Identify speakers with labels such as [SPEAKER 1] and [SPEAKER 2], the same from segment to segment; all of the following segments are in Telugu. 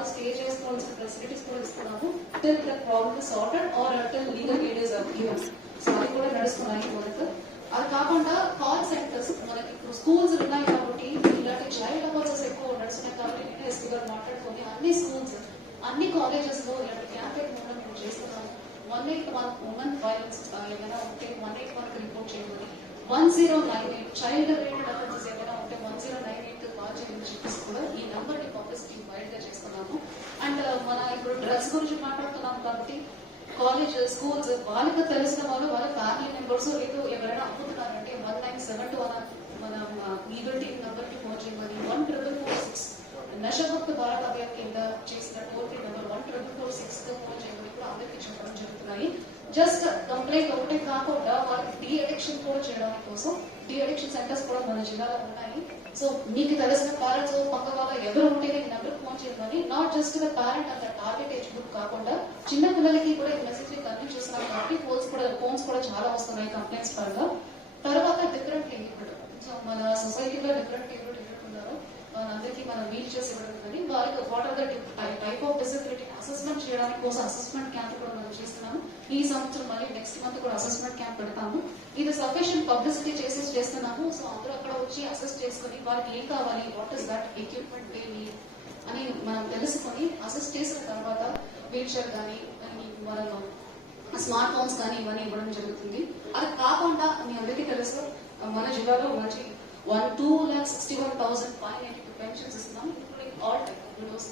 [SPEAKER 1] వాళ్ళు స్టే చేసుకోవాల్సిన ఫెసిలిటీస్ కూడా ఇస్తున్నాము till the problem sorted or till legal areas of given so అది కూడా నడుస్తున్నాయి మనకు అది కాకుండా కాల్ సెంటర్స్ మనకి ఇప్పుడు స్కూల్స్ ఉన్నాయి కాబట్టి ఇలాంటి చైల్డ్ అవర్సెస్ ఎక్కువ నడుస్తున్నాయి కాబట్టి నేను ఎస్పీ గారు మాట్లాడుకొని అన్ని స్కూల్స్ అన్ని కాలేజెస్లో ఇలాంటి క్యాంపెయిన్ మనం ఇప్పుడు చేస్తున్నాము one eight one women violence ఏమైనా ఉంటే వన్ ఎయిట్ వన్ రిపోర్ట్ చేయమని one zero nine eight child rate offences ఏమైనా ఉంటే one zero nine eight call చేయమని చెప్పేసి కూడా ఈ నంబర్ని పబ్లిసిటీ గా చేస్తున్నాము. అండ్ uh, మన ఇప్పుడు డ్రగ్స్ గురించి మాట్లాడుతున్నాం కాబట్టి కాలేజ్ స్కూల్స్ వాళ్ళకి తెలిసిన వాళ్ళు వాళ్ళ ఫ్యామిలీ మెంబర్స్ లేదు ఎవరైనా అమ్ముతున్నారంటే వన్ నైన్ సెవెన్ టూ అన్న మన ఈగల్ టీమ్ నెంబర్కి ఫోన్ చేయమని వన్ ట్రిపుల్ ఫోర్ సిక్స్ నషభక్త భారత అభియాన్ కింద చేసిన toll free number one triple four సిక్స్కి ఫోన్ చేయమని కూడా అందరికీ చెప్పడం జరుగుతున్నాయి. జస్ట్ కంప్లైంట్ ఒకటే కాకుండా వాళ్ళకి డీ అడిక్షన్ కూడా చేయడానికి కోసం డీ అడిక్షన్ సెంటర్స్ కూడా మన జిల్లాలో ఉన్నాయి. సో మీకు తెలిసిన పేరెంట్స్ పక్క వాళ్ళ ఎవరు ఉంటే చేయమని నాట్ జస్ట్ ద పేరెంట్ అంత టార్గెట్ ఏజ్ గ్రూప్ కాకుండా చిన్న పిల్లలకి కూడా ఈ మెసేజ్ కన్వీన్ చేస్తున్నాం కాబట్టి ఫోన్స్ కూడా ఫోన్స్ కూడా చాలా వస్తున్నాయి కంప్లైంట్స్ పరంగా. తర్వాత డిఫరెంట్ ఇప్పుడు సో మన సొసైటీలో డిఫరెంట్ పీపుల్ డిఫరెంట్ ఉన్నారు వాళ్ళందరికీ మనం మీట్ చేసి ఇవ్వడం కానీ వారికి what are the type of disability assessment చేయడానికి కోసం అసెస్మెంట్ క్యాంప్ కూడా మనం చేస్తున్నాము. ఈ సంవత్సరం మళ్ళీ నెక్స్ట్ మంత్ కూడా అసెస్మెంట్ క్యాంప్ పెడతాము. ఇది సఫిషియంట్ పబ్లిసిటీ చేసి చేస్తున్నాము. సో అందరూ అక్కడ వచ్చి అసెస్ చేసుకుని వాళ్ళకి ఏం కావాలి what is that equipment they అని మనం తెలుసుకొని అసెస్ చేసిన తర్వాత వీల్ చైర్ కానీ మనం స్మార్ట్ ఫోన్స్ కానీ ఇవన్నీ ఇవ్వడం జరుగుతుంది. అది కాకుండా మీ అందరికీ తెలుసు మన జిల్లాలో మంచి one two lakh sixty one thousand five eighty two pensions ఇస్తున్నాం ఇంక్లూడింగ్ ఆల్ టైప్ విడోస్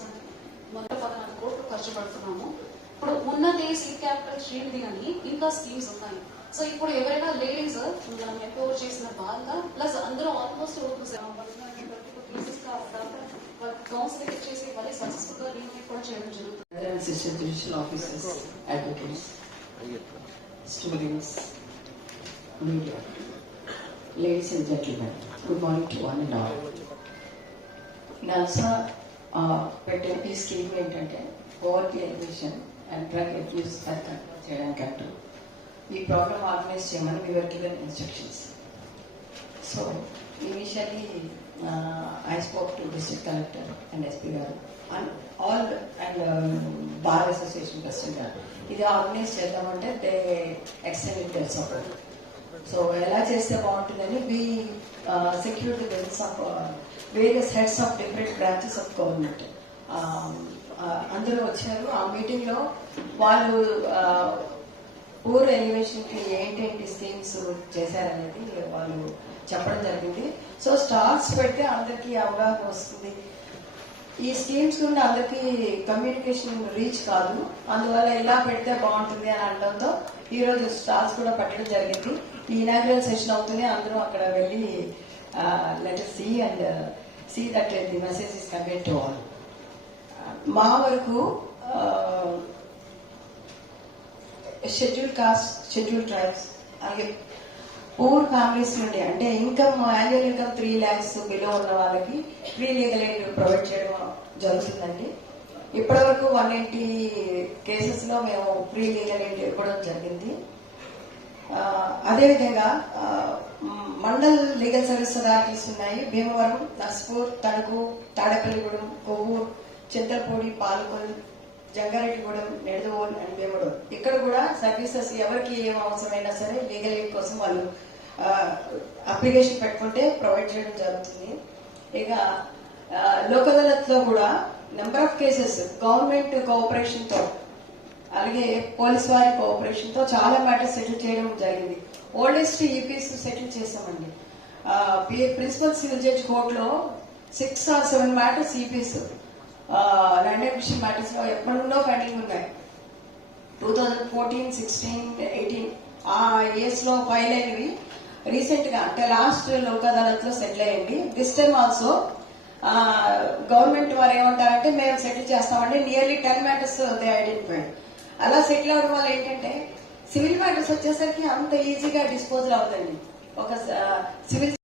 [SPEAKER 1] మొదట పదహారు కోట్లు ఖర్చు పెడుతున్నాము. ఇప్పుడు ఉన్నదే సీ క్యాపిటల్ చేయండి అని ఇంకా స్కీమ్స్ ఉన్నాయి. సో ఇప్పుడు ఎవరైనా లేడీస్ మనం ఎంపవర్ చేసిన భాగంగా ప్లస్ అందరూ ఆల్మోస్ట్ కేసెస్ కాకుండా కౌన్సిలింగ్ ఇచ్చేసి వాళ్ళకి సక్సెస్ఫుల్గా కూడా చేయడం జరుగుతుంది
[SPEAKER 2] and officers, students. Ladies and gentlemen, good morning to one and all. Uh, పెట్టిన ఈ స్కీమ్ ఏంటంటే poverty alleviation and drug abuse అది కంట్రోల్ చేయడానికి అంటూ ఈ ప్రోగ్రామ్ ఆర్గనైజ్ చేయమని we were given instructions so initially I spoke to district collector and SP గారు. And all and bar association president గారు. ఇది ఆర్గనైజ్ చేద్దామంటే they extend their support so ఎలా చేస్తే బాగుంటుందని we secure the of various heads of different branches of government అందరూ వచ్చారు. ఆ మీటింగ్లో వాళ్ళు పూర్ ఎలివేషన్కి ఏంటేంటి స్కీమ్స్ చేశారనేది వాళ్ళు చెప్పడం జరిగింది. సో స్టాల్స్ పెడితే అందరికీ అవగాహన వస్తుంది. ఈ స్కీమ్స్ గురించి అందరికీ కమ్యూనికేషన్ రీచ్ కాదు. అందువల్ల ఇలా పెడితే బాగుంటుంది అని అనడంతో ఈ రోజు స్టాల్స్ కూడా పెట్టడం జరిగింది. ఈ ఇనాగ్రల్ సెషన్ అవుతుంది అందరూ అక్కడ వెళ్ళి letter see and see that the message is convey to all మా వరకు షెడ్యూల్ కాస్ట్ షెడ్యూల్ ట్రైబ్స్ అలాగే పూర్ ఫ్యామిలీస్ నుండి అంటే income annual income three lakhs below ఉన్న వాళ్ళకి ఫ్రీ లీగల్ ఎయిడ్ ప్రొవైడ్ చేయడం జరుగుతుందండి. ఇప్పటి వరకు వన్ ఎయిటీ కేసెస్లో మేము ఫ్రీ లీగల్ ఎయిడ్ ఇవ్వడం జరిగింది. అదేవిధంగా మండల్ లీగల్ సర్వీస్ అథారిటీస్ ఉన్నాయి. భీమవరం నర్స్పూర్ తణుకు తాడేపల్లిగూడెం కొవ్వూరు చింతలపూడి పాలకొల్ జంగారెడ్డిగూడెం నెడదవోల్ అని భీముడు ఇక్కడ కూడా సర్వీసెస్ ఎవరికి ఏం అవసరమైనా సరే లీగల్ ఎయిడ్ కోసం వాళ్ళు అప్లికేషన్ పెట్టుకుంటే ప్రొవైడ్ చేయడం జరుగుతుంది. ఇక లోక్ అదాలత్లో కూడా నెంబర్ ఆఫ్ కేసెస్ గవర్నమెంట్ కోఆపరేషన్తో అలాగే పోలీస్ వారి కోఆపరేషన్తో చాలా మ్యాటర్స్ సెటిల్ చేయడం జరిగింది. ఓల్డెస్ట్ ఈపీఎస్ సెటిల్ చేసామండి ప్రిన్సిపల్ సివిల్ జడ్జ్ కోర్టులో six or seven matters EPs land acquisition మ్యాటర్స్లో ఎప్పటి పెండింగ్ ఉన్నాయి. Two thousand fourteen sixteen eighteen ఆ ఇయర్స్లో ఫైల్ అయినవి రీసెంట్గా అంటే లాస్ట్ లోక్ అదాలత్లో సెటిల్ అయ్యింది. దిస్ టైమ్ ఆల్సో గవర్నమెంట్ వారు ఏమంటారంటే మేము సెటిల్ చేస్తామండి. Nearly ten matters they identified అలా సెటిల్ అవడం వల్ల ఏంటంటే సివిల్ మ్యాటర్స్ వచ్చేసరికి అంత ఈజీగా డిస్పోజల్ అవుతుంది ఒక సివిల్